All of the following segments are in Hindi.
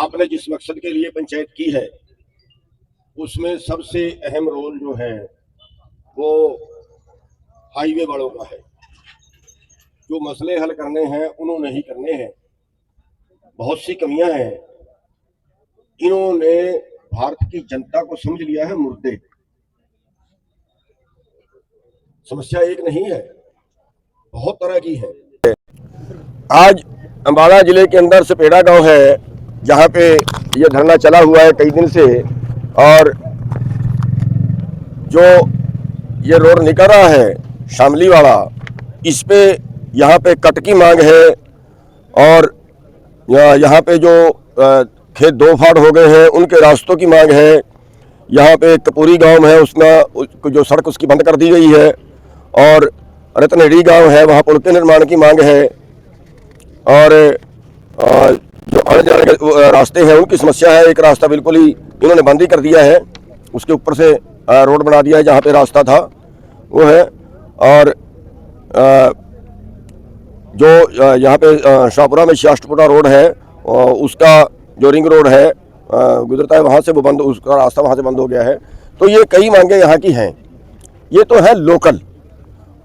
आपने जिस मकसद के लिए पंचायत की है उसमें सबसे अहम रोल जो है वो हाईवे वालों का है। जो मसले हल करने हैं उन्होंने ही करने हैं। बहुत सी कमियां हैं। इन्होंने भारत की जनता को समझ लिया है मुर्दे। समस्या एक नहीं है, बहुत तरह की है। आज अंबाला जिले के अंदर सपेड़ा गांव है जहां पे ये धरना चला हुआ है कई दिन से, और जो ये रोड निकल रहा है शामली वाला, इस पे यहाँ पे कट की मांग है। और यहाँ पे जो खेत दो फाड़ हो गए हैं उनके रास्तों की मांग है। यहाँ पे कपूरी गांव है, उसमें जो सड़क उसकी बंद कर दी गई है। और रतनेड़ी गांव है, वहाँ पुल के निर्माण की मांग है। और जो आने जाने के रास्ते हैं उनकी समस्या है। एक रास्ता बिल्कुल ही इन्होंने बंद ही कर दिया है, उसके ऊपर से रोड बना दिया है जहाँ पे रास्ता था वो है। और जो यहाँ पे शाहपुरा में शाष्ट्रपुरा रोड है, उसका जो रिंग रोड है गुजरता है वहाँ से, वो बंद, उसका रास्ता वहाँ से बंद हो गया है। तो ये कई मांगे यहाँ की हैं। ये तो है लोकल।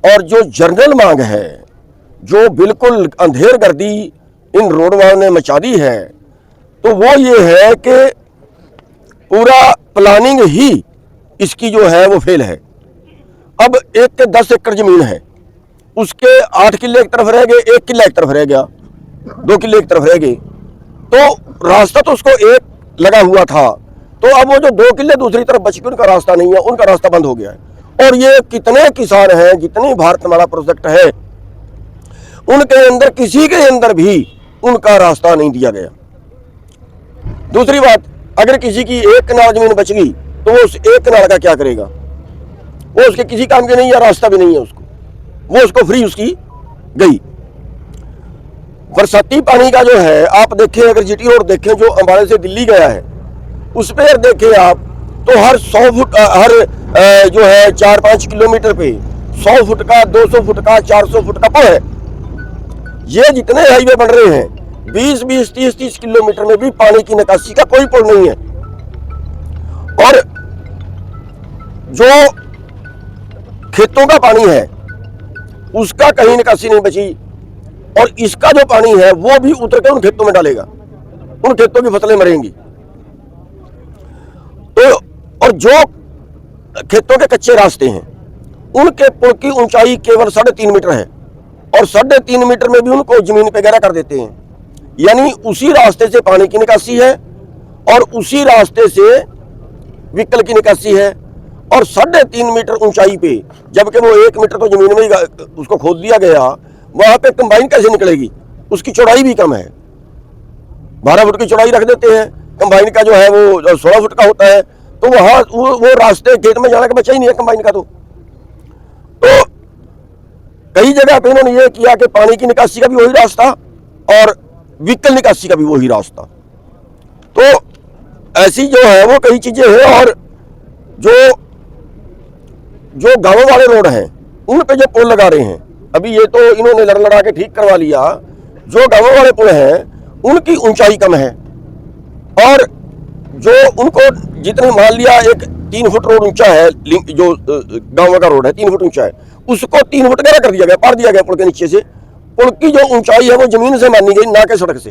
और जो जर्नल मांग है, जो बिल्कुल अंधेर गर्दी इन रोड वालों ने मचा दी है, तो वो ये है कि पूरा प्लानिंग ही इसकी जो है वो फेल है। अब 1 के 10 एकड़ जमीन है, उसके 8 किले एक तरफ रह गए, 1 किला एक तरफ रह गया, 2 किले एक तरफ रह गए। तो रास्ता तो उसको एक लगा हुआ था, तो अब वो जो 2 किले दूसरी तरफ बच गए उनका रास्ता नहीं है, उनका रास्ता बंद हो गया है। और ये कितने किसान हैं, जितनी भारतमाला प्रोजेक्ट है उनके अंदर किसी के अंदर भी उनका रास्ता नहीं दिया गया। दूसरी बात, अगर किसी की 1 कनाल जमीन बच गई तो वो उस 1 कनाल का क्या करेगा? वो उसके किसी काम की नहीं है, रास्ता भी नहीं है उसको, वो उसको फ्री उसकी गई। बरसाती पानी का जो है, आप देखें, अगर जीटी रोड देखें जो अंबाला से दिल्ली गया है, उस पर देखें आप तो हर 100 फुट, हर जो है 4-5 किलोमीटर पे 100 फुट का, 200 फुट का, 400 फुट का पुल है। ये जितने हाईवे बन रहे हैं 20-20, 30-30 किलोमीटर में भी पानी की निकासी का कोई पुल नहीं है। और जो खेतों का पानी है उसका कहीं निकासी नहीं बची, और इसका जो पानी है वो भी उतर के उन खेतों में डालेगा, उन खेतों की फसलें मरेंगी। तो और जो खेतों के कच्चे रास्ते हैं उनके पुल की ऊंचाई केवल 3.5 मीटर है, और 3.5 मीटर में भी उनको जमीन पे गहरा कर देते हैं। यानी उसी रास्ते से पानी की निकासी है और उसी रास्ते से व्हीकल की निकासी है। और 3.5 मीटर ऊंचाई पे, जबकि वो 1 मीटर तो जमीन में ही उसको खोद दिया गया, वहां पे कंबाइन कैसे निकलेगी? उसकी चौड़ाई भी कम है, 12 फुट की चौड़ाई रख देते हैं। कंबाइन का जो है वो 16 फुट का होता है, तो वहां वो रास्ते खेत में जाने का बचा ही नहीं है कंबाइन का। तो कई जगह पे इन्होंने ये किया कि पानी की निकासी का भी वही रास्ता और व्हीकल निकासी का भी वही रास्ता। तो ऐसी जो है वो कई चीजें हैं। और जो गांवों वाले रोड हैं उन पे जो पुल लगा रहे हैं, अभी ये तो इन्होंने लड़ा के ठीक करवा लिया। जो गांवों वाले पुल हैं उनकी ऊंचाई कम है, और जो उनको जितने मान लिया एक 3 फुट रोड ऊंचा है, जो गांव का रोड है 3 फुट ऊंचा है, उसको 3 फुट गहरा कर दिया गया, पार दिया गया पुल के नीचे से। पुल की जो ऊंचाई है वो जमीन से मानी गई, ना कि सड़क से।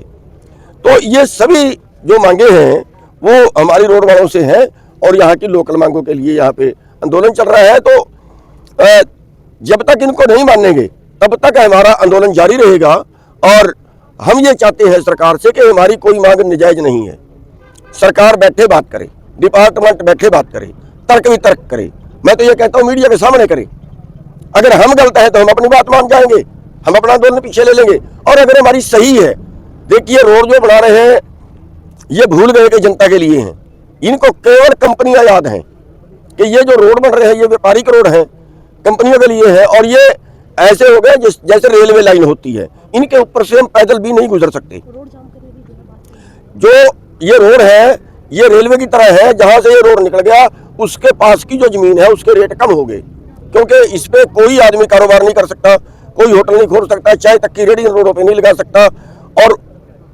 तो ये सभी जो मांगे हैं वो हमारी रोड वालों से हैं, और यहाँ की लोकल मांगों के लिए यहाँ पे आंदोलन चल रहा है। तो जब तक इनको नहीं मानेंगे तब तक हमारा आंदोलन जारी रहेगा। और हम ये चाहते हैं सरकार से कि हमारी कोई मांग नाजायज नहीं है। सरकार बैठे बात करे, डिपार्टमेंट बैठे बात करे, तर्क वितर्क करे। मैं तो ये कहता हूँ मीडिया के सामने करे। अगर हम गलत है तो हम अपनी बात मान जाएंगे, हम अपना आंदोलन पीछे ले लेंगे। और अगर हमारी सही है, देखिए रोड जो बना रहे हैं ये भूल गए कि जनता के लिए हैं। इनको केवल कंपनियां याद हैं कि ये जो रोड बन रहे हैं ये व्यापारिक रोड है, कंपनियों के लिए है। और ये ऐसे हो गए जैसे रेलवे लाइन होती है, इनके ऊपर से हम पैदल भी नहीं गुजर सकते। जो ये रोड है ये रेलवे की तरह है, जहां से ये रोड निकल गया उसके पास की जो जमीन है उसके रेट कम हो गए, क्योंकि इस पे कोई आदमी कारोबार नहीं कर सकता, कोई होटल नहीं खोल सकता, चाय तक की रेडी रोडों पे नहीं लगा सकता। और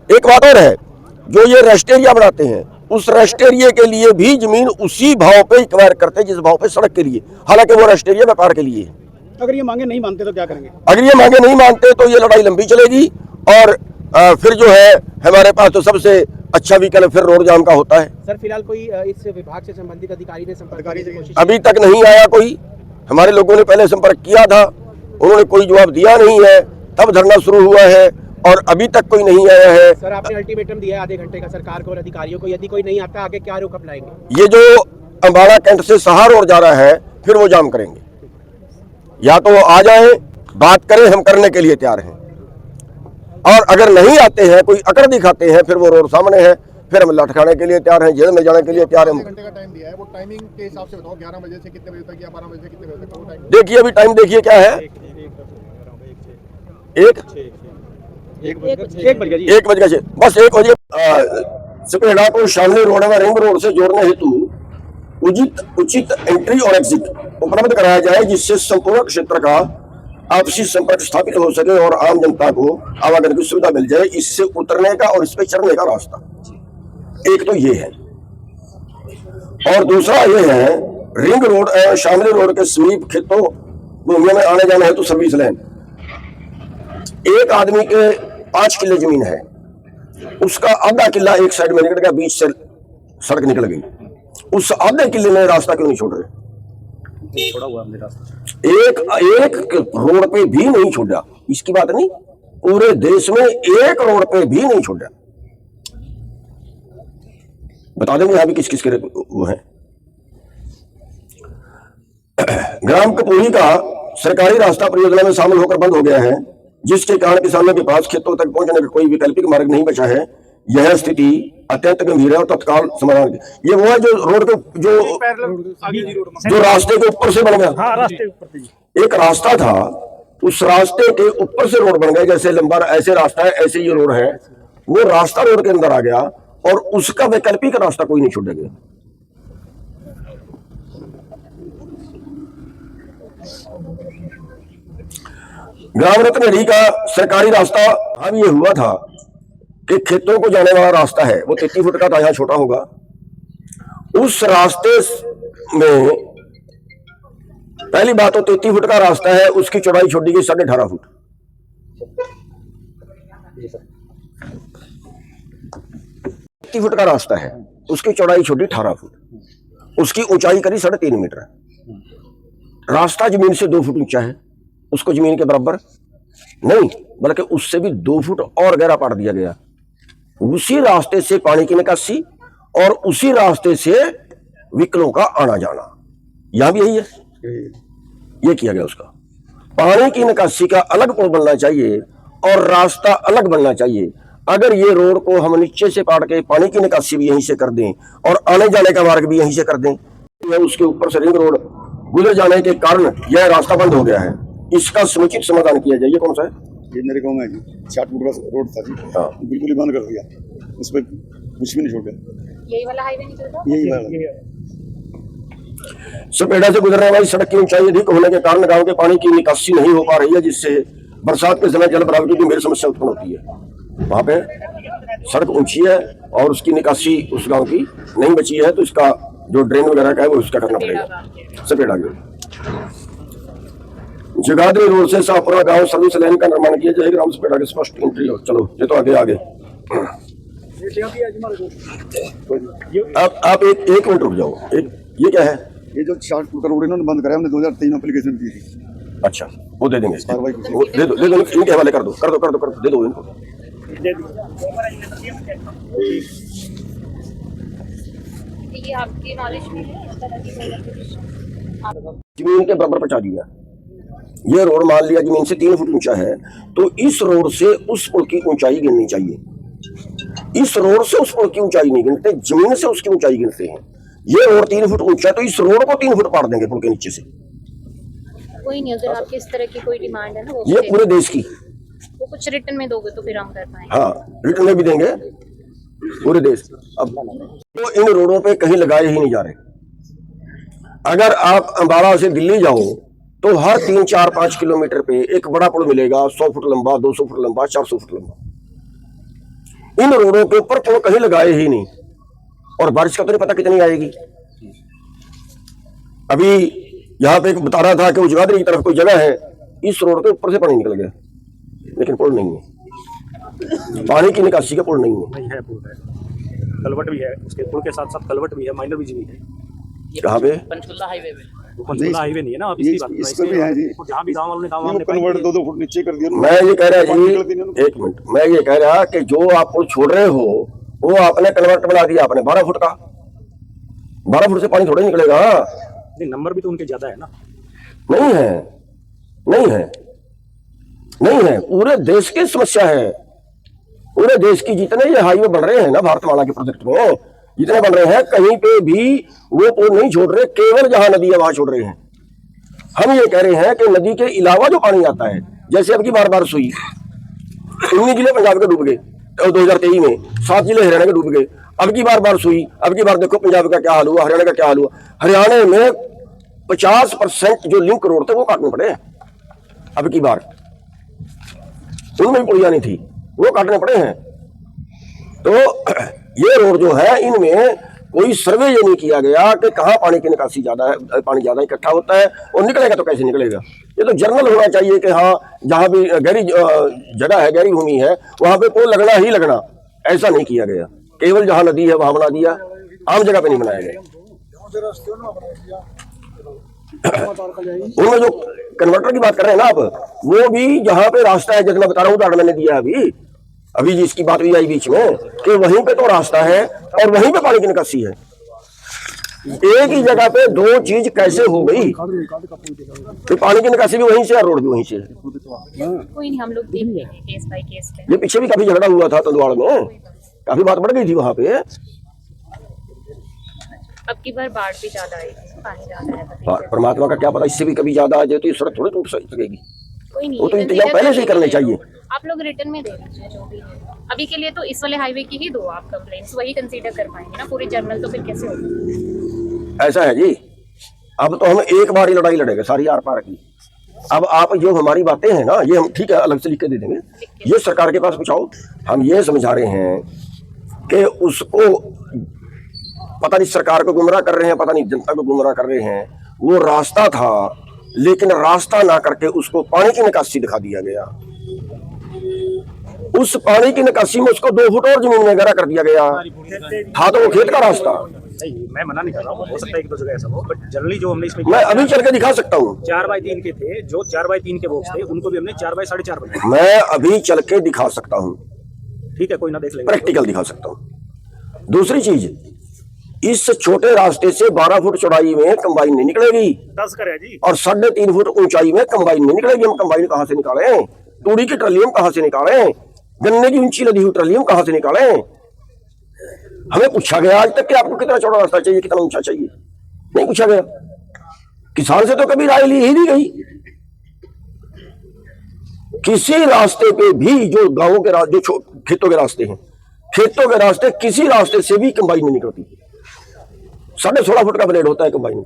एक बात और है, जो ये रेस्ट एरिया बनाते हैं, उस रेस्ट एरिया के लिए भी जमीन उसी भाव पे एक्वायर करते हैं जिस भाव पे सड़क के लिए, हालांकि वो रेस्ट एरिया व्यापार के लिए है। अगर ये मांगे नहीं मानते तो क्या करेंगे? अगर ये मांगे नहीं मानते तो ये लड़ाई लंबी चलेगी और फिर जो है हमारे पास तो सबसे अच्छा विकल्प फिर रोड जाम का होता है। सर फिलहाल कोई इस विभाग से संबंधित अधिकारी ने संपर्क करने की कोशिश? अभी तक नहीं आया कोई। हमारे लोगों ने पहले संपर्क किया था, उन्होंने कोई जवाब दिया नहीं है, तब धरना शुरू हुआ है और अभी तक कोई नहीं आया है। सर आपने अल्टीमेटम दिया है आधे घंटे का सरकार को और अधिकारियों को, यदि कोई नहीं आता आगे क्या रुख अपनाएंगे? ये जो अम्बाड़ा कैंट से सहार रोड जा रहा है फिर वो जाम करेंगे, या तो वो आ जाए बात करें, हम करने के लिए तैयार हैं, और अगर नहीं आते हैं कोई अकड़ दिखाते हैं फिर वो रोड सामने है, फिर हम लठ खाने के लिए तैयार हैं, जेल में जाने के लिए तैयार हैं। घंटे का टाइम दिया है, वो टाइमिंग के हिसाब से बताओ, 11 बजे से कितने बजे तक या 12 बजे से कितने बजे तक वो टाइम? देखिए अभी टाइम देखिए क्या है, 1 बज गए, बस 1 बजे। सपेड़ा को शामली रोड व रिंग रोड से जोड़ने हेतु उचित एंट्री और एग्जिट उपलब्ध कराया जाए, जिससे संपूर्ण क्षेत्र का आपसी संपर्क स्थापित हो सके और आम जनता को आवागमन की सुविधा मिल जाए। इससे उतरने का और इस पे चढ़ने का रास्ता एक तो ये है, और दूसरा ये है रिंग रोड एवं शामली रोड के समीप खेतों भूमियों में आने जाने हेतु सर्विस लाइन। एक आदमी के 5 किले जमीन है, उसका आधा किला एक साइड में निकल गया, बीच से सड़क निकल गई, उस आधे किले में रास्ता क्यों नहीं छोड़ रहे? छोड़ा हुआ हमने रास्ता, एक रोड पे भी नहीं छोड़ा, इसकी बात नहीं, पूरे देश में एक रोड पे भी नहीं छोड़ा। बता देंगे यहां भी किस किस के वो है। ग्राम कपूरी का सरकारी रास्ता परियोजना में शामिल होकर बंद हो गया है, जिसके कारण किसानों के पास खेतों तक पहुंचने का कोई वैकल्पिक मार्ग नहीं बचा है। यह स्थिति अत्यंत गंभीर है और तत्काल समाधान। ये वो है जो रोड के जो रास्ते के ऊपर से बन गया। हाँ, रास्ते ऊपर से एक रास्ता था, उस रास्ते के ऊपर से रोड बन गया, जैसे लंबा ऐसे रास्ता है ऐसे ये रोड है, वो रास्ता रोड के अंदर आ गया और उसका वैकल्पिक रास्ता कोई नहीं छोड़ा गया। ग्राम रत्नहरी का सरकारी रास्ता अब ये हुआ था कि खेतों को जाने वाला रास्ता है, वो 33 फुट का था, यहाँ छोटा होगा। उस रास्ते में पहली बात तो 33 फुट का रास्ता है, उसकी चौड़ाई छोड़ी गई 18.5 फुट। 33 फुट का रास्ता है, उसकी चौड़ाई छोड़ी 18 फुट, उसकी ऊंचाई करी 3.5 मीटर। रास्ता जमीन से 2 फुट ऊंचा है, उसको जमीन के बराबर नहीं बल्कि उससे भी 2 फुट और गहरा पाट दिया गया। उसी रास्ते से पानी की निकासी और उसी रास्ते से व्हीकलों का आना जाना, यहां भी यही है, ये किया गया। उसका पानी की निकासी का अलग पुल बनना चाहिए और रास्ता अलग बनना चाहिए। अगर ये रोड को हम नीचे से पाट के पानी की निकासी भी यहीं से कर दें और आने जाने का मार्ग भी यहीं से कर दें, उसके ऊपर से रिंग रोड गुजर जाने के कारण यह रास्ता बंद हो गया है। इसका समुचित समाधान किया जाए। ये कौन सा है? ये मेरे गाँव में जी 60 फुट का रोड था जी, हाँ, बिल्कुल ही बंद कर दिया, उस पर कुछ भी नहीं छोड़ दिया। यही वाला हाईवे नहीं चलता? यही वाला सपेड़ा से गुजरने वाली सड़क की ऊंचाई अधिक होने के कारण गांव के पानी की निकासी नहीं हो पा रही है, जिससे बरसात के समय जल भराव की गंभीर समस्या उत्पन्न होती है। वहां पे सड़क ऊंची है और उसकी निकासी उस गांव की नहीं बची है, तो इसका जो ड्रेन वगैरह का है वो उसका करना पड़ेगा। सपेड़ा जगाधरी रोड से शाहपुरा गांव सर्विस लाइन का निर्माण किया जाएगा। ग्राम सपेड़ा के स्पष्ट एंट्री हो। चलो ये तो आगे आप एक मिनट रुक जाओ। ये क्या है? ये जो 60 फुट का रोड इन्होंने बंद कराया, हमने 2023 में एप्लीकेशन दी थी। अच्छा, वो दे देंगे, कार्रवाई वो दे दो इनके हवाले कर दो दे दो इनको। ये आपकी नॉलेज में है इस तरह की कोई application? जमीन के बराबर पहुंचा दिया। ये रोड मान लिया जमीन से 3 फुट ऊंचा है, तो इस रोड से उस पुल की ऊंचाई गिननी चाहिए। इस रोड से उस पुल की ऊंचाई नहीं गिनते, जमीन से उसकी ऊंचाई गिनते हैं। ये रोड 3 फुट ऊंचा, तो इस रोड को 3 फुट पाड़ देंगे पुल के नीचे से। कोई नहीं, अगर आपकी इस तरह की कोई डिमांड है ना वो ये पूरे देश की, वो कुछ रिटर्न में दोगे तो फिर हम कर पाएंगे। हाँ, रिटर्न में भी देंगे पूरे देश। अब तो इन रोडों पे कहीं लगाए ही नहीं जा रहे। अगर आप अम्बाड़ा से दिल्ली जाओ तो हर 3, 4, 5 किलोमीटर पे एक बड़ा पुल मिलेगा, 100 फुट लंबा, 200 फुट लंबा, 400 फुट लंबा। इन रोडों के ऊपर पुल कहीं लगाए ही नहीं, और बारिश का तो नहीं पता कितनी आएगी। अभी यहाँ पे बता रहा था कि उजगादरी की तरफ कोई जगह है, इस रोड के ऊपर से पानी निकल गया, लेकिन पुल नहीं है, पानी की निकासी का पुल नहीं है। है पुल है, कलवट भी है, उसके पुल के साथ साथ कलवट भी है, माइनर ब्रिज भी है। कहाँ पे? पंचकुला हाईवे पे। वो पंचकुला हाईवे नहीं है ना, अब इसकी बात इसको भी है जी, जहाँ भी गाँव वालों ने काम कन्वर्ट 2-2 फुट नीचे कर दिया। मैं ये कह रहा जी, एक मिनट, मैं ये कह रहा कि जो आप पुल छोड़ रहे हो वो आपने कन्वर्ट बना दिया आपने 12 फुट का, 12 फुट से पानी थोड़ा निकलेगा। नहीं, नंबर भी तो उनके ज्यादा है ना। नहीं है, नहीं है, नहीं है, पूरे देश की समस्या है। पूरे देश की जितने ये हाईवे बन रहे हैं ना भारतमाला के प्रोजेक्ट में, जितने बन रहे हैं, कहीं पे भी वो पुल नहीं छोड़ रहे, केवल जहां नदी है वहां छोड़ रहे हैं। हम ये कह रहे हैं कि नदी के अलावा जो पानी आता है, जैसे अब की बार बार हुई, 19 जिले पंजाब के डूब गए 2023 में, 7 जिले हरियाणा के डूब गए। अब की बार हुई, अब की बार देखो पंजाब का क्या हाल हुआ, हरियाणा का क्या हाल हुआ। हरियाणा में 50% जो लिंक रोड थे वो काटने पड़े अब की बार, उनमें भी पुलिया नहीं थी, वो काटने पड़े हैं। तो ये रोड जो है, इनमें कोई सर्वे ये नहीं किया गया कि कहाँ पानी की निकासी ज्यादा है, पानी ज्यादा इकट्ठा होता है और निकलेगा तो कैसे निकलेगा। ये तो जर्नल होना चाहिए कि हाँ जहाँ भी गहरी जगह है, गहरी भूमि है, वहां पे पुल लगना ही लगना। ऐसा नहीं किया गया, केवल जहाँ नदी है वहां बना दिया, आम जगह पे नहीं बनाया गया। उनमें जो कन्वर्टर की बात कर रहे हैं ना आप, वो भी जहां पे रास्ता है, जैसे मैं बता रहा हूँ, उदाहरण मैंने दिया अभी जिसकी बात हुई आई बीच में, कि वहीं पे तो रास्ता है और वहीं पे पानी की निकासी है। एक ही जगह पे दो चीज कैसे हो गई? तो पानी की निकासी भी वहीं से और रोड भी वहीं से है। कोई नहीं, हम लोग देख लेंगे केस बाय केस पे। ये पीछे भी काफी झगड़ा हुआ था तंदवाड़ में, काफी बात बढ़ गई थी वहां पे। अब की बार बाढ़ भी ज्यादा आएगी, पानी ज्यादा है। परमात्मा का क्या पता, इससे भी कभी ज्यादा आ जाए तो ये सड़क थोड़ी टूट सकेगी। कोई नहीं, वो तो इंतजाम पहले से ही करने चाहिए। आप लोग रिटर्न में दे दीजिए जो भी है। अभी के लिए तो इस वाले हाईवे की ही दो आप कंप्लेंट्स, वही कंसीडर कर पाएंगे ना, पूरी जर्नल तो फिर कैसे होगी। ऐसा है जी, अब तो हम एक बार ही लड़ाई लड़ेंगे सारी आर पार की। अब आप जो हमारी बातें हैं ना, ये हम ठीक है अलग से लिख के दे देंगे, ये सरकार के पास पहुंचाओ। हम ये समझा रहे हैं कि उसको पता नहीं सरकार को गुमराह कर रहे हैं, पता नहीं जनता को गुमराह कर रहे हैं। वो रास्ता था, लेकिन रास्ता ना करके उसको पानी की निकासी दिखा दिया गया। उस पानी की निकासी में उसको 2 फुट और जमीन में गहरा कर दिया गया था, तो वो खेत का रास्ता। नहीं, मैं मना नहीं कर रहा हूँ, हो सकता है 1-2 जगह ऐसा हो, बट जनरली जो हमने इसमें, मैं अभी चल के दिखा सकता हूँ। 4x3 के थे, जो 4x3 के बॉक्स थे, उनको भी हमने 4x4.5 बनाया। मैं अभी चल के दिखा सकता हूँ, ठीक है, कोई ना, देख लेंगे, प्रैक्टिकल दिखा सकता हूँ। दूसरी चीज, इस छोटे रास्ते से 12 फुट चौड़ाई में कंबाइन नहीं निकलेगी, 10 करे जी, और 3.5 फुट ऊंचाई में कंबाइन नहीं निकलेगी। हम कंबाइन कहां से निकालें? तूड़ी की ट्रॉली हम कहां से निकालें? गन्ने की ऊंची लदी हुई ट्रॉली हम कहां से निकालें? हमें पूछा गया आज तक कि आपको कितना चौड़ा रास्ता चाहिए, कितना ऊंचा चाहिए? नहीं पूछा गया। किसान से तो कभी राय ली ही नहीं गई। किसी रास्ते पे भी, जो गांवों के रास्ते, जो खेतों के रास्ते हैं, खेतों के रास्ते किसी रास्ते से भी कंबाइन नहीं निकलती। 16.5 फुट का ब्लेड होता है कंबाइन में,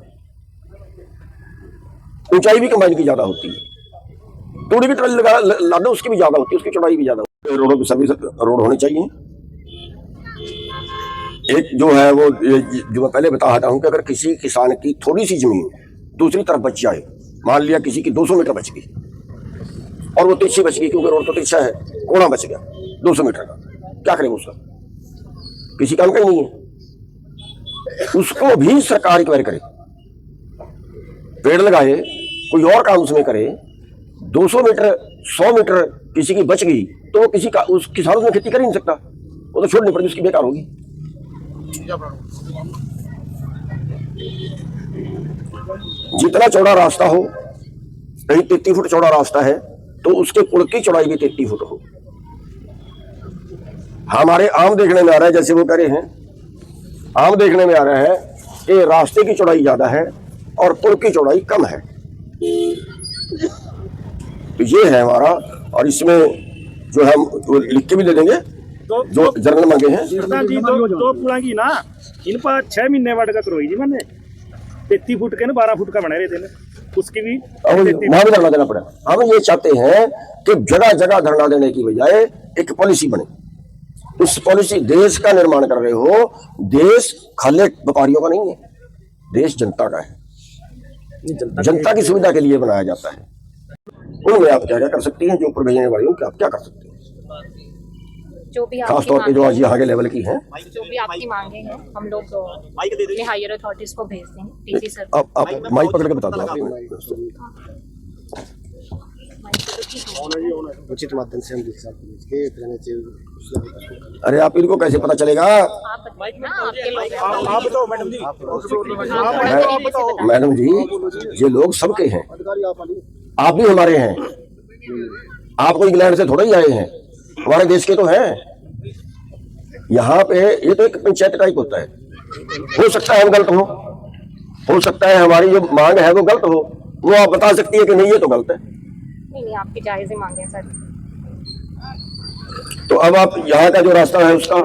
ऊंचाई भी कंबाइन की ज्यादा होती है। तूड़ी की ट्रॉली लगा ला दो, उसकी भी ज्यादा होती है, उसकी चौड़ाई भी ज्यादा होती है। रोडों की सर्विस रोड होनी चाहिए। एक जो है वो जो मैं पहले बता रहा हूं कि अगर किसी किसान की थोड़ी सी जमीन दूसरी तरफ बच जाए, मान लिया किसी की 200 मीटर बच गई और वो तिरछी बच गई, क्योंकि रोड तो तिरछा है, कोना बच गया 200 मीटर का, क्या करेगा उसका? किसी काम का ही नहीं है। उसको भी सरकार रिक्वायर करे, पेड़ लगाए, कोई और काम उसमें करे। 200 मीटर 100 मीटर किसी की बच गई तो वो किसी का, उस किसान उसमें खेती कर ही नहीं सकता, वो तो छोड़नी पड़ेगी, उसकी बेकार होगी। जितना चौड़ा रास्ता हो, कहीं 33 फुट चौड़ा रास्ता है तो उसके पुल की चौड़ाई भी 33 फुट हो। हमारे आम देखने में आ रहा है, जैसे वो कह रहे हैं, आम देखने में आ रहा है कि रास्ते की चौड़ाई ज्यादा है और पुल की चौड़ाई कम है। तो ये है हमारा, और इसमें जो हम लिख के भी दे देंगे, जो जर्नल मांगे हैं। जी दो पुला की ना, इन पर 6 महीने बाद का करोई जी मैंने 33 फुट के ना 12 फुट का बना रहे थे ना, उसकी भी वहां भी धरना देना पड़ा। हम ये चाहते हैं कि जगह जगह धरना देने की बजाय एक पॉलिसी बने, उस पॉलिसी, देश का निर्माण कर रहे हो। देश खाली व्यापारियों का नहीं है, देश जनता का है, जनता की सुविधा के लिए बनाया जाता है। उनमें आप क्या क्या कर सकती हैं, जो ऊपर भेजने वाली हूँ, आप क्या कर सकते हैं, जो भी खास तौर पे जो आज यहाँ के लेवल की हैं। जो भी आपकी मांगे हैं हम लोग अपने हायर अथॉरिटीज को भेज देंगे, डीसी सर। आप माइक पकड़ के बता दो आप। उचित माध्यम से हम डीसी साहब को भेज के कहना चाहिए। अरे आप इनको कैसे पता चलेगा? आप बताइए ना, आपके लोग आप बताओ मैडम जी। मैडम जी, ये लोग सबके हैं, आप भी हमारे हैं। आप कोई इंग्लैंड से थोड़ा ही आए हैं, हमारे देश के तो हैं। यहाँ पे ये तो एक पंचायत टाइप होता है। हो सकता है हम गलत हो सकता है हमारी जो मांग है वो गलत हो, वो आप बता सकती है कि नहीं ये तो गलत है। नहीं, आपकी जायज ही मांगे हैं सर। तो अब आप यहाँ का जो रास्ता है उसका,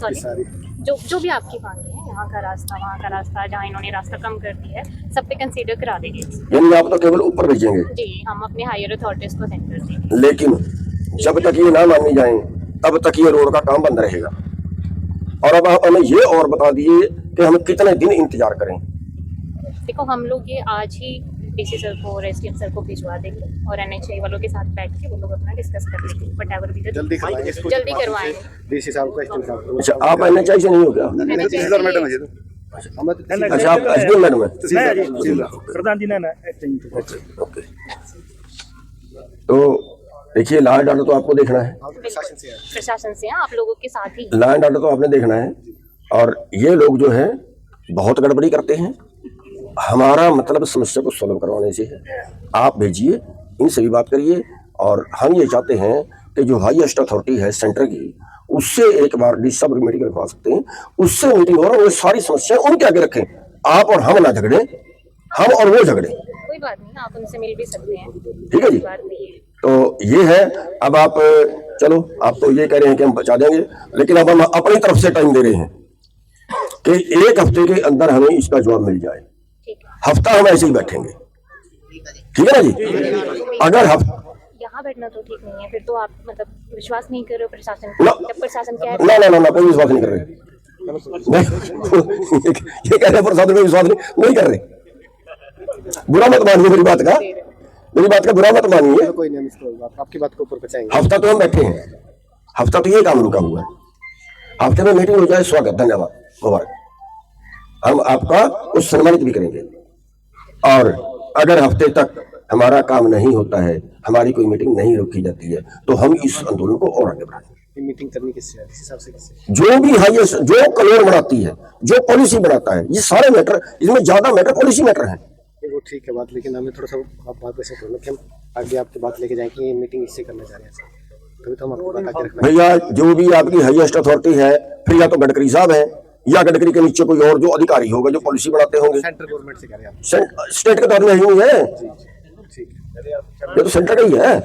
सॉरी, जो भी आपकी मांगे हैं, यहाँ का रास्ता, वहाँ का रास्ता, जहाँ इन्होंने रास्ता कम कर दिया है, सब पे कंसीडर करा देंगे। यानी आप तो केवल ऊपर भेजेंगे? जी, हम अपने हायर अथॉरिटीज को सेंड कर देंगे। लेकिन जब तक ये ना मानी जाए तब तक ये रोड का काम बंद रहेगा। और अब आप हमें ये और बता दिए कि हम कितने दिन इंतजार करें? देखो, हम लोग ये आज ही डीसी सर को और एसडीएम सर को भिजवा देंगे और एनएचआई वालों के साथ बैठ के वो लोग अपना डिस्कस कर लेंगे। व्हाटएवर भी जल्दी करवाएंगे डीसी साहब को, एसडीएम साहब को। अच्छा, आप एनएचआई से नहीं हो क्या? मैडम है अच्छा, आप एसडीएम मैडम है? प्रधान जी ने ओके। तो देखिए, लॉ एंड ऑर्डर तो आपको देखना है, प्रशासन से हैं, आप लोगों के साथ ही। लॉ एंड ऑर्डर तो आपने देखना है। और ये लोग जो है बहुत गड़बड़ी करते हैं। हमारा मतलब समस्या को सॉल्व करवाने से है। आप भेजिए, इनसे भी बात करिए। और हम ये चाहते हैं कि जो हाईएस्ट अथॉरिटी है सेंटर की, उससे एक बार डीसी साहब मीटिंग रखवा सकते हैं, उससे मीटिंग हो और वो सारी समस्याएं उनके आगे रखें। आप और हम ना झगड़े, हम और वो झगड़े। कोई बात नहीं, आप उनसे मिल भी सकते हैं। ठीक है जी। तो ये है। अब आप चलो, आप तो ये कह रहे हैं कि हम बचा देंगे, लेकिन अब हम अपनी तरफ से टाइम दे रहे हैं कि 1 हफ्ते के अंदर हमें इसका जवाब मिल जाए। हफ्ता हम ऐसे ही बैठेंगे, ठीक है ना जी? अगर यहाँ बैठना तो ठीक नहीं है, फिर तो आप मतलब विश्वास नहीं कर रहे हो प्रशासन पे। जब प्रशासन क्या है, ना कोई विश्वास नहीं कर रहे। ये कह रहे हैं प्रशासन में विश्वास नहीं कर रहे। बुरा मत मानिए मेरी बात का बुरा मत मानिए। कोई नहीं, आपकी बात को ऊपर पहुंचाएंगे। हफ्ता तो हम बैठे हैं, हफ्ता तो ये काम रुका हुआ है। हफ्ते में मीटिंग हो जाए, स्वागत, धन्यवाद, मुबारक। हम आपका कुछ सम्मानित भी करेंगे। और अगर हफ्ते तक हमारा काम नहीं होता है, हमारी कोई मीटिंग नहीं रखी जाती है, तो हम इस आंदोलन को और आगे बढ़ाएंगे। मीटिंग करनी किससे है, इस हिसाब से किससे? जो भी हाईएस्ट, जो कानून बनाती है, जो पॉलिसी बनाता है, ये सारे मैटर, इसमें ज्यादा मैटर पॉलिसी मैटर है। वो ठीक है बात, लेकिन हमें थोड़ा सा आप बात वैसे करो कि हम आगे आपकी बात लेके जाएं कि ये मीटिंग इससे करना चाह रहे हैं, तभी तो हम आपको बात आगे रखना। भैया, जो भी आपकी हाईएस्ट अथॉरिटी है, फिर या तो गडकरी साहब है या गडकरी के नीचे कोई और जो अधिकारी होगा जो पॉलिसी बनाते होंगे। सेंट्रल गवर्नमेंट से कह रहे हैं आप? स्टेट के तौर में नहीं है, ठीक है, ये तो सेंटर का ही है,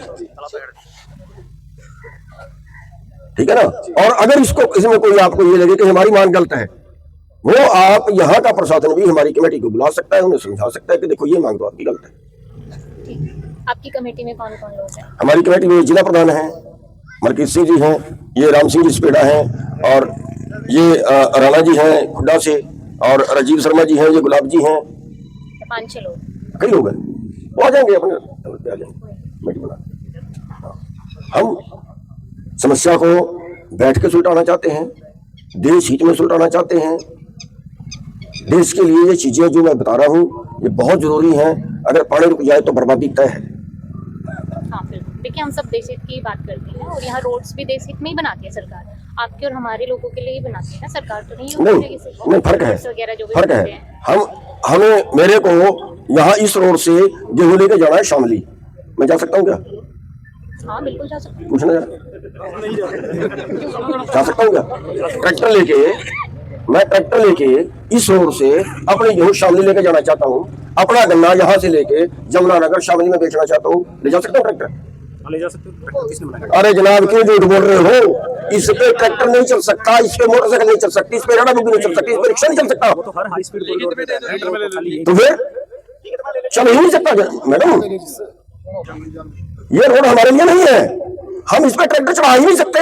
ठीक है ना? और अगर इसमें कोई आपको ये लगे कि हमारी मांग गलत है, वो आप यहाँ का प्रशासन भी हमारी कमेटी को बुला सकता है, उन्हें समझा सकता है कि देखो ये मांग तो आपकी गलत है। आपकी कमेटी में कौन कौन लोग हैं? हमारी कमेटी में जिला प्रधान है, मलकीत सिंह जी हैं, ये राम सिंह जी स्पेड़ा हैं, और ये राणा जी हैं खुड्डा से, और राजीव शर्मा जी हैं, ये गुलाब जी हैं। 5-6 लोग, कई लोग हैं, वो आ जाएंगे, अपने आ जाएंगे कमेटी बना। हम समस्या को बैठ के सुलझाना चाहते हैं, देश हित में सुलझाना चाहते हैं। देश के लिए ये चीजें जो मैं बता रहा हूँ ये बहुत जरूरी हैं। अगर पानी रुक जाए तो बर्बादी तय है। हाँ, बिल्कुल। देखिए, हम सब देश हित की बात करते हैं और यहाँ रोड्स भी देश हित में ही बनाती है सरकार। आपके और हमारे लोगों के लिए ही बनाती है ना सरकार, तो नहीं, फर्क है, वगैरह जो फर्क है। हमें मेरे को यहाँ इस रोड से गेहूं लेके जाना है शामली, मैं जा सकता हूँ क्या? हाँ, बिल्कुल जा सकते हैं। पूछना जा सकता हूँ क्या? मैं ट्रैक्टर लेके इस रोड से अपनी गेहूं शामली लेके जाना चाहता हूँ। अपना गन्ना यहाँ से लेके जमुनानगर शामली में बेचना चाहता हूँ, ले जा सकता हूँ ट्रैक्टर? ले जा सकते हो। अरे जनाब, क्यों झूठ बोल रहे हो? इस पे ट्रैक्टर नहीं चल सकता, इस पे मोटरसाइकिल नहीं चल सकती, इस पे राडा बुग्गी नहीं चल सकती, इस पे रिक्शा नहीं चल सकता। तो हर हाई स्पीड कॉरिडोर पे तो फिर चल ही नहीं सकता मैडम। ये रोड हमारे लिए नहीं है, हम इस पे ट्रैक्टर चढ़ा ही नहीं सकते,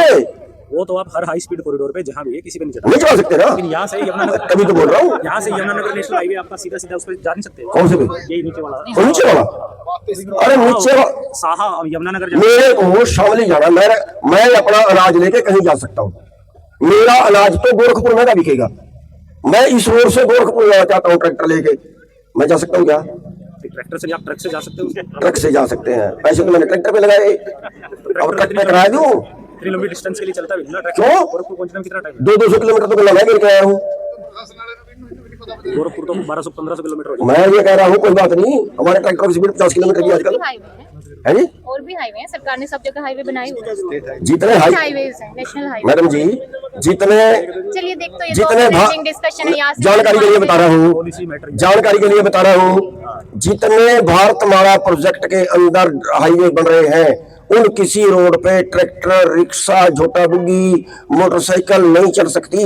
वो तो आप हर हाई स्पीड कॉरिडोर पे जहाँ भी है किसी पे नहीं चढ़ा, नहीं चढ़ा सकते ना, लेकिन यहाँ से यमुनानगर, तभी तो बोल रहा हूँ। यहाँ से यमुनानगर नेशनल हाईवे आपका सीधा सीधा उस पर जा नहीं सकते। कौन से पे? यही नीचे वाला वो नीचे वाला, अरे नीचे साहा यमुनानगर मेरे को शामली जाना, मैं अपना अनाज लेके कहीं जा सकता हूँ, मेरा अनाज तो गोरखपुर में का बिकेगा, मैं इस रोड से गोरखपुर जाना चाहता हूँ ट्रैक्टर लेके, मैं जा सकता हूँ क्या? ट्रैक्टर से, आप ट्रक से जा सकते हो, ट्रक से जा सकते हैं, पैसे तो मैंने ट्रैक्टर पे लगाए, अब ट्रक पे करा दूं। इतनी लंबी डिस्टेंस के लिए चलता है ट्रक, क्यों? गोरखपुर पहुंचने में कितना टाइम? 200 किलोमीटर तो मैं गिर के आया हूँ, गोरखपुर तो 1200-1500 किलोमीटर हो जाता मैं ये कह रहा हूँ कोई बात नहीं, हमारे ट्रैक्टर की स्पीड 50 किलोमीटर की आजकल है जी। और भी हाईवे हैं, सरकार ने सब जगह हाईवे बनाए हुए हैं, जितने हाईवेज हैं, नेशनल हाईवे। मैडम जी जितने चलिए देखते हैं, जितने डिस्कशन है यहाँ से, जानकारी के लिए बता रहा हूँ, पॉलिसी मैटर। जानकारी के लिए बता रहा हूँ, जितने भारतमाला प्रोजेक्ट के अंदर हाईवे बन रहे हैं उन किसी रोड पे ट्रैक्टर, रिक्शा, झोटा बुग्गी, मोटरसाइकिल नहीं चल सकती।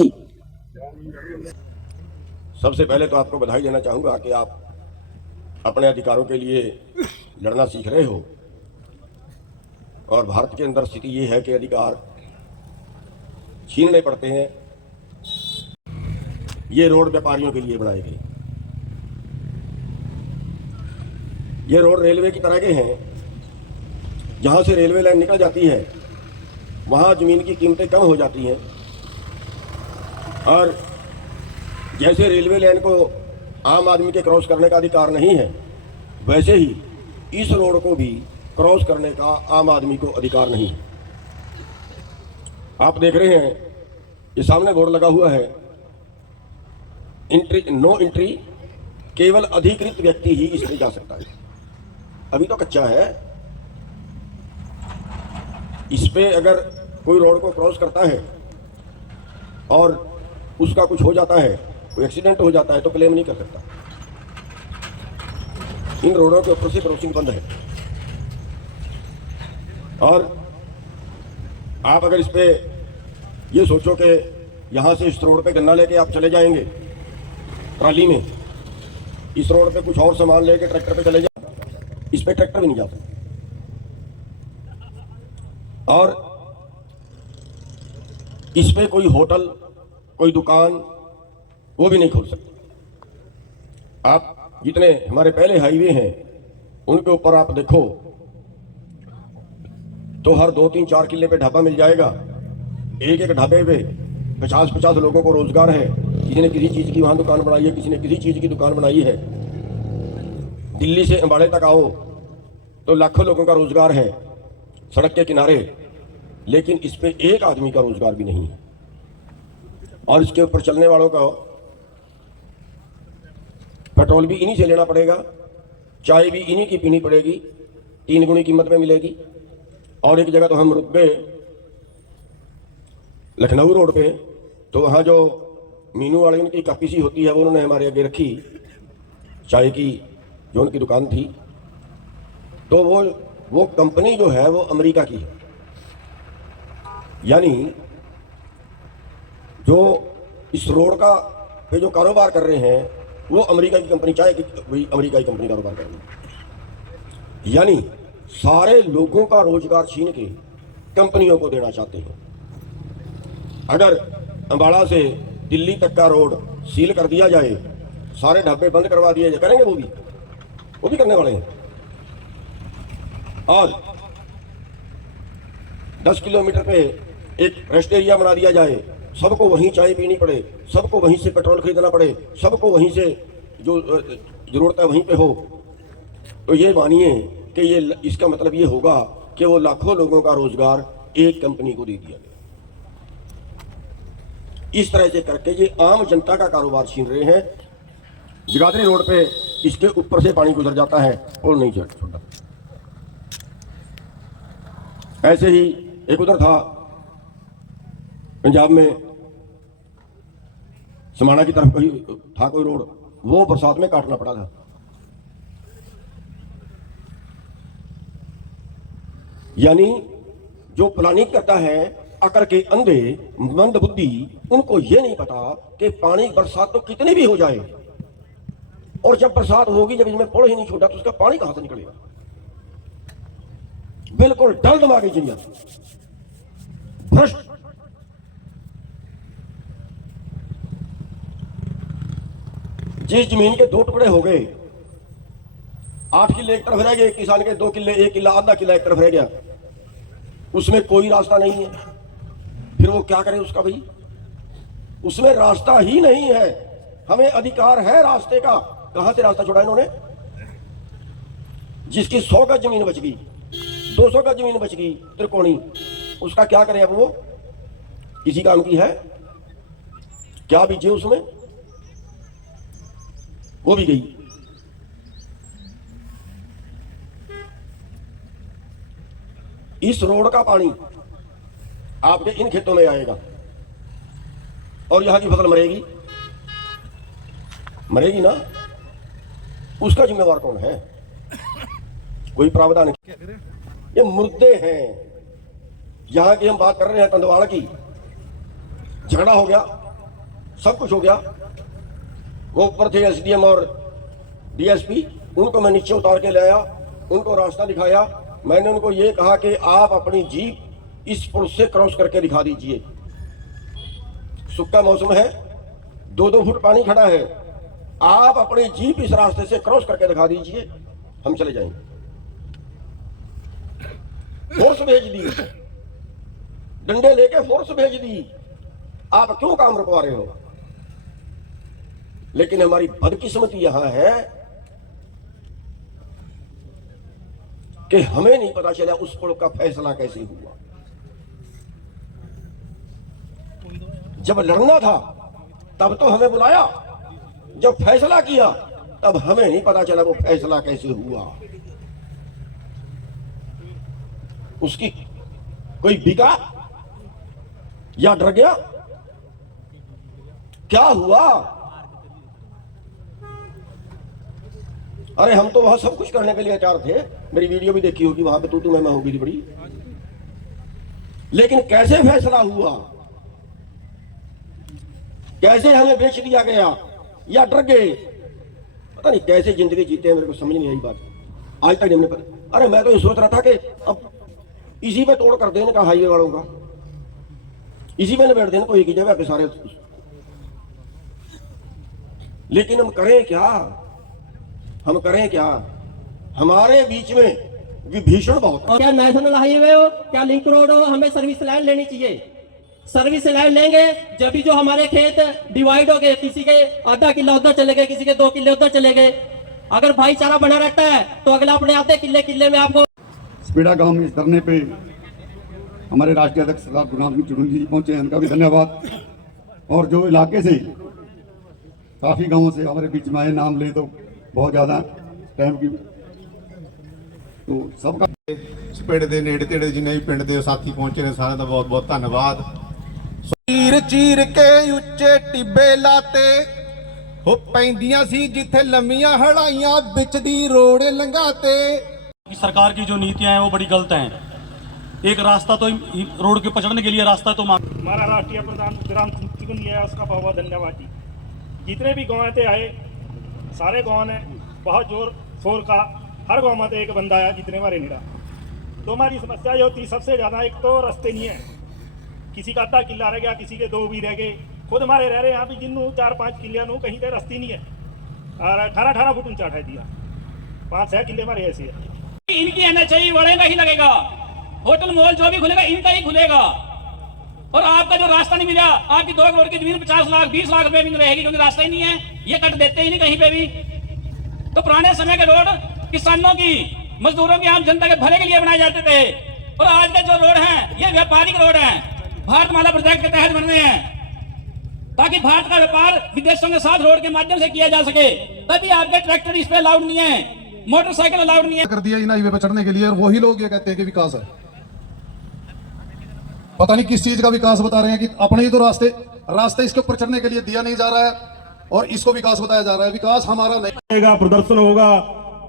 सबसे पहले तो आपको बधाई देना चाहूंगा कि आप अपने अधिकारों के लिए लड़ना सीख रहे हो, और भारत के अंदर स्थिति ये है कि अधिकार छीनने पड़ते हैं। ये रोड व्यापारियों के लिए बनाए गए, ये रोड रेलवे की तरह के हैं, जहां से रेलवे लाइन निकल जाती है वहां जमीन की कीमतें कम हो जाती हैं, और जैसे रेलवे लाइन को आम आदमी के क्रॉस करने का अधिकार नहीं है, वैसे ही इस रोड को भी क्रॉस करने का आम आदमी को अधिकार नहीं है। आप देख रहे हैं ये सामने बोर्ड लगा हुआ है, एंट्री नो एंट्री, केवल अधिकृत व्यक्ति ही इस पे जा सकता है। अभी तो कच्चा है, इस पे अगर कोई रोड को क्रॉस करता है और उसका कुछ हो जाता है, कोई एक्सीडेंट हो जाता है, तो क्लेम नहीं कर सकता। इन रोडों के ऊपर से क्रॉसिंग बंद है, और आप अगर इस पे ये सोचो कि यहाँ से इस रोड पे गन्ना लेके आप चले जाएंगे ट्राली में, इस रोड पे कुछ और सामान लेके ट्रैक्टर पे चले जाए, इस पे ट्रैक्टर भी नहीं जा सकता, और इस पे कोई होटल, कोई दुकान वो भी नहीं खोल सकते। आप जितने हमारे पहले हाईवे हैं उनके ऊपर आप देखो तो हर 2-3-4 किले पे ढाबा मिल जाएगा, एक एक ढाबे पे 50-50 लोगों को रोजगार है, किसी ने किसी चीज की वहां दुकान बनाई है, किसी ने किसी चीज की दुकान बनाई है। दिल्ली से अंबाड़े तक आओ तो लाखों लोगों का रोजगार है सड़क के किनारे, लेकिन इस पे एक आदमी का रोजगार भी नहीं है, और इसके ऊपर चलने वालों का पेट्रोल भी इन्हीं से लेना पड़ेगा, चाय भी इन्हीं की पीनी पड़ेगी, 3 गुनी कीमत में मिलेगी। और एक जगह तो हम रुक गए लखनऊ रोड पे, तो वहाँ जो मीनू वाले उनकी कापी सी होती है वो उन्होंने हमारे आगे रखी, चाय की जो उनकी दुकान थी, तो वो कंपनी जो है वो अमेरिका की है, यानी जो इस रोड का पे जो कारोबार कर रहे हैं वो अमेरिका की कंपनी, चाय की वही अमेरिका की कंपनी कारोबार कर रही है, यानी सारे लोगों का रोजगार छीन के कंपनियों को देना चाहते हैं। अगर अंबाला से दिल्ली तक का रोड सील कर दिया जाए, सारे ढाबे बंद करवा दिए जाए, करेंगे वो भी करने वाले हैं, और 10 किलोमीटर पे एक रेस्ट एरिया बना दिया जाए, सबको वहीं चाय पीनी पड़े, सबको वहीं से पेट्रोल खरीदना पड़े, सबको वहीं से जो जरूरत है वहीं पे हो, तो ये मानिए कि ये इसका मतलब ये होगा कि वो लाखों लोगों का रोजगार एक कंपनी को दे दिया गया। इस तरह से करके ये आम जनता का कारोबार छीन रहे हैं। जगाधरी रोड पे इसके ऊपर से पानी गुजर जाता है और नहीं छोड़ता। ऐसे ही एक उधर था पंजाब में समाना की तरफ था कोई रोड, वो बरसात में काटना पड़ा था। यानी जो प्लानिंग करता है अकड़ के अंधे मंद बुद्धि, उनको ये नहीं पता कि पानी बरसात तो कितनी भी हो जाए, और जब बरसात होगी, जब इसमें पुल ही नहीं छोटा तो उसका पानी कहां से निकलेगा। बिल्कुल डल दिमागी चिड़िया, भ्रष्ट। जिस जमीन के 2 टुकड़े हो गए, 8 किले एक तरफ रह गए, किसान के 2 किले, 1 किला, आधा किला एक तरफ रह गया, उसमें कोई रास्ता नहीं है, फिर वो क्या करे उसका भाई? उसमें रास्ता ही नहीं है। हमें अधिकार है रास्ते का। कहां से रास्ता छोड़ा इन्होंने? जिसकी 100 गज जमीन बच गई, 200 गज जमीन बच गई त्रिकोणी, उसका क्या करें अब? वो किसी काम की है क्या? बीजे उसमें वो भी गई। इस रोड का पानी आपके इन खेतों में आएगा और यहां की फसल मरेगी, मरेगी ना? उसका जिम्मेवार कौन है? कोई प्रावधान नहीं। ये मुद्दे हैं। यहां की हम बात कर रहे हैं तंदवाड़ा की, झगड़ा हो गया, सब कुछ हो गया। वो ऊपर थे एसडीएम और डीएसपी, उनको मैं नीचे उतार के लाया, उनको रास्ता दिखाया। मैंने उनको ये कहा कि आप अपनी जीप इस पुल से क्रॉस करके दिखा दीजिए। सूखा मौसम है, 2-2 फुट पानी खड़ा है, आप अपनी जीप इस रास्ते से क्रॉस करके दिखा दीजिए, हम चले जाएंगे। फोर्स भेज दी, डंडे लेके फोर्स भेज दी। आप क्यों काम रुकवा रहे हो? लेकिन हमारी बदकिस्मती यहां है कि हमें नहीं पता चला उस पुल का फैसला कैसे हुआ। जब लड़ना था तब तो हमें बुलाया, जब फैसला किया तब हमें नहीं पता चला वो फैसला कैसे हुआ। उसकी कोई बिका या डर गया? क्या हुआ? अरे हम तो वहां सब कुछ करने के लिए तैयार थे। मेरी वीडियो भी देखी होगी, वहां पे तू मैं होगी थी बड़ी। लेकिन कैसे फैसला हुआ? कैसे हमें बेच दिया गया या डर गए? पता नहीं कैसे जिंदगी जीते हैं, मेरे को समझ नहीं आई बात। आज तक हमने पता। अरे मैं तो ये सोच रहा था कि अब इसी पे तोड़ कर देने का हाईवे वालों का, इसी पे निबेड़ देने को एक ही जगह पे सारे। लेकिन हम करें क्या? हम करें क्या? हमारे बीच में विभीषण बहुत है। क्या नेशनल हाईवे हो, क्या लिंक रोड हो, हमें सर्विस लाइन लेनी चाहिए। सर्विस लाइन लेंगे जब भी जो हमारे खेत डिवाइड हो गए, किसी के आधा किला उधर चले गए, किसी के 2 किले उधर चले गए, अगर भाईचारा बना रहता है तो अगला अपने आधे किले में आपको। स्पीडा गांव में इस धरने पे हमारे राष्ट्रीय अध्यक्ष सरदार गुरनाम सिंह चुड़ूल जी पहुंचे, उनका भी धन्यवाद। और जो इलाके से काफी गांवों से हमारे बीच में आए, नाम ले तो बहुत ज्यादा टाइम की, तो सबका ਪਿੰਡ ਦੇ ਨੇੜੇ ਤੇੜੇ ਜਿੰਨੇ ਵੀ ਪਿੰਡ ਦੇ ਸਾਥੀ ਪਹੁੰਚੇ ਨੇ ਸਾਰਿਆਂ ਦਾ ਬਹੁਤ ਬਹੁਤ ਧੰਨਵਾਦ। ਚੀਰ ਚੀਰ ਕੇ ਉੱਚੇ ਟਿੱਬੇ ਲਾਤੇ ਹੋ ਪੈਂਦੀਆਂ ਸੀ ਜਿੱਥੇ ਲੰਮੀਆਂ ਹੜਾਈਆਂ ਵਿੱਚ ਦੀ ਰੋੜ ਲੰਘਾਤੇ। सरकार की जो नीतियां हैं वो बड़ी गलत हैं। एक रास्ता तो रोड के पचड़ने के लिए रास्ता तो हमारा राष्ट्रीय प्रधान ग्राम को नहीं है, उसका बहुत बहुत धन्यवाद जी। जितने भी गाँव थे आए, सारे गाँव ने बहुत जोर शोर का, हर गाँव में एक बंदा आया जितने बारे निरा। तो हमारी समस्या ये होती सबसे ज़्यादा, एक तो रास्ते नहीं है, किसी का आधा किला रह गया, किसी के 2 भी रह गए। खुद हमारे रह रहे यहाँ भी जिन्हों 4-5 किलिया नू कहीं पे रास्ते नहीं है, और 18-18 फुट ऊंचा उठा दिया। 5-6 किले हमारे ऐसे है। इनकी NHI बढ़ेगा ही लगेगा, होटल मॉल जो भी खुलेगा इनका ही खुलेगा। और आपका जो रास्ता नहीं मिला, आपकी 2 करोड़ की जमीन 50 लाख 20 लाख रुपए में रहेगी, क्योंकि रास्ता ही नहीं है, ये कट देते ही नहीं कहीं पे भी। तो पुराने समय के रोड किसानों की, मजदूरों की, आम जनता के भले के लिए बनाए जाते थे, और आज के जो रोड हैं ये व्यापारिक रोड हैं, भारतमाला प्रोजेक्ट के तहत बन रहे हैं, ताकि भारत का व्यापार विदेशों के साथ रोड के माध्यम से किया जा सके। तभी आपके ट्रैक्टर इस पे अलाउड नहीं है, मोटरसाइकिल अलाउड नहीं है। कर दिया इन हाईवे पे चढ़ने के लिए, और वही लोग ये कहते हैं कि विकास है। पता नहीं किस चीज का विकास बता रहे हैं कि अपने ही तो रास्ते इसके ऊपर चढ़ने के लिए दिया नहीं जा रहा है, और इसको विकास बताया जा रहा है। विकास हमारा नहीं। प्रदर्शन होगा,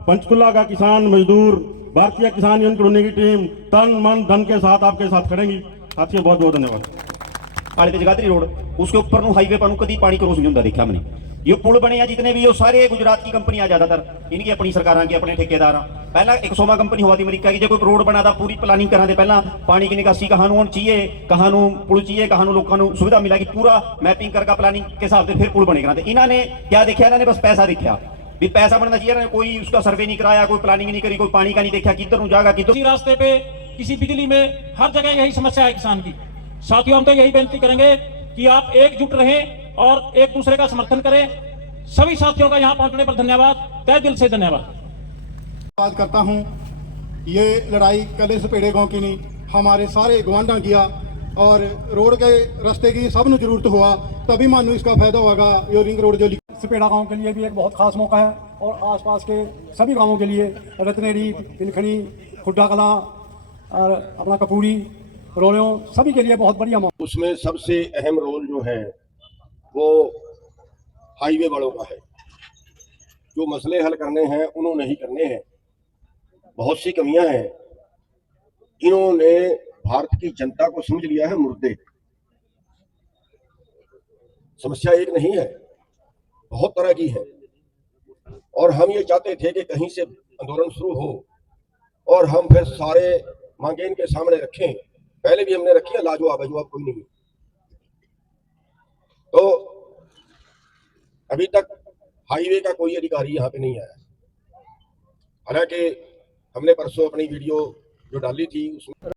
पंचकुला का किसान मजदूर, भारतीय किसान यूनियन की टीम तन मन धन के साथ आपके साथ खड़ेंगी। साथियों बहुत बहुत धन्यवाद। आले ते जगाधरी रोड उसके ऊपर नु हाईवे पर नु कदी पानी क्रॉस नहीं हुंदा देखा मैंने। ये पुल बने हैं जितने भी, वो सारे गुजरात की कंपनियां ज्यादातर, इनकी अपनी सरकारां की अपने ठेकेदार। पहला एक सोमा कंपनी हुआ थी अमेरिका की, जो कोई रोड बना था पूरी प्लानिंग करा दे, पहला पानी की निकासी कहाँ ਨੂੰ चाहिए, कहाँ ਨੂੰ पुल चाहिए, कहाँ ਨੂੰ लोगों ਨੂੰ सुविधा मिलेगी, पूरा मैपिंग करके प्लानिंग के हिसाब से फिर पुल बनेगा। तो इन्होंने क्या देखा, इन्होंने बस पैसा देखा भी पैसा बनना चाहिए, कोई उसका सर्वे नहीं कराया, कोई प्लानिंग नहीं करी, कोई पानी का नहीं देखा किधर ਨੂੰ जाएगा किधर। किसी रास्ते पे किसी बिजली में हर जगह यही समस्या है किसान की। साथियों हम तो यही बेनती करेंगे कि आप एकजुट रहें और एक दूसरे का समर्थन करें। सभी साथियों का यहाँ पहुंचने पर धन्यवाद, तहे दिल से धन्यवाद। बात करता हूँ, ये लड़ाई कले सपेड़े गांव की नहीं, हमारे सारे गवांढा किया और रोड के रास्ते की सब ਨੂੰ जरूरत हुआ, तभी मानो इसका फायदा होगा। ये रिंग रोड जो सपेड़ा गांव के लिए भी एक बहुत खास मौका है और आसपास के सभी गांवों के लिए, रत्नेरी, बिलखनी, खुड्डा कला और अपना कपूरी, रोलियों, सभी के लिए बहुत बढ़िया मौका। उसमें सबसे अहम रोल जो है वो हाईवे वालों का है। जो मसले हल करने हैं उन्होंने ही करने हैं। बहुत सी कमियां हैं, इन्होंने भारत की जनता को समझ लिया है मुर्दे। समस्या एक नहीं है, बहुत तरह की है, और हम ये चाहते थे कि कहीं से आंदोलन शुरू हो और हम फिर सारे मांगे इनके सामने रखें। पहले भी हमने रखी है, लाजवाब कोई नहीं। तो अभी तक हाईवे का कोई अधिकारी यहाँ पे नहीं आया। हालांकि हमने परसों अपनी वीडियो जो डाली थी उसमें